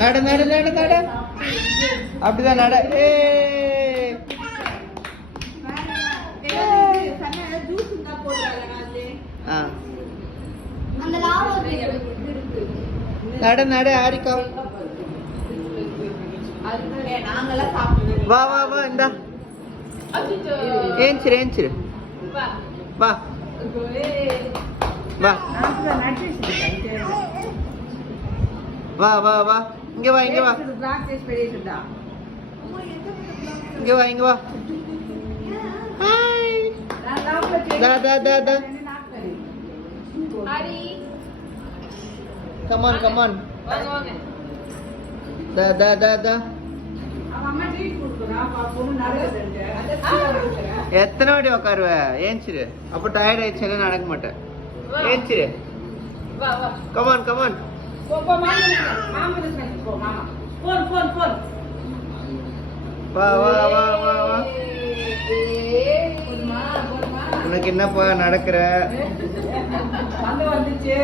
நட நட நட நட. அப்படிதான் நட. நட நட ஆரிக்கா. வா வா வா இந்தா. ஏஞ்சிரு ஏஞ்சிரு. வா வா வா வா வா. இங்க வா இங்க வா. இங்க வா இங்க வா. Hi. Da da da da. Hari. Come on come on. வாங்க. Da da da da. அம்மா ட்ரீட் கொடுக்குறா. பொண்ணு நடக்குதுங்க. எத்தனை வாட்டி உட்காருவ? ஏஞ்சிரு. அப்ப டயர்ட் ஆயிடுச்சுன்னா நடக்க மாட்டேன். ஏஞ்சிரு. வா வா. Come on come on. போ போ மாமா போ மாமா. போன். வா வா வா வா வா. உனக்கு என்ன போ நடக்கிற? வந்துச்சு.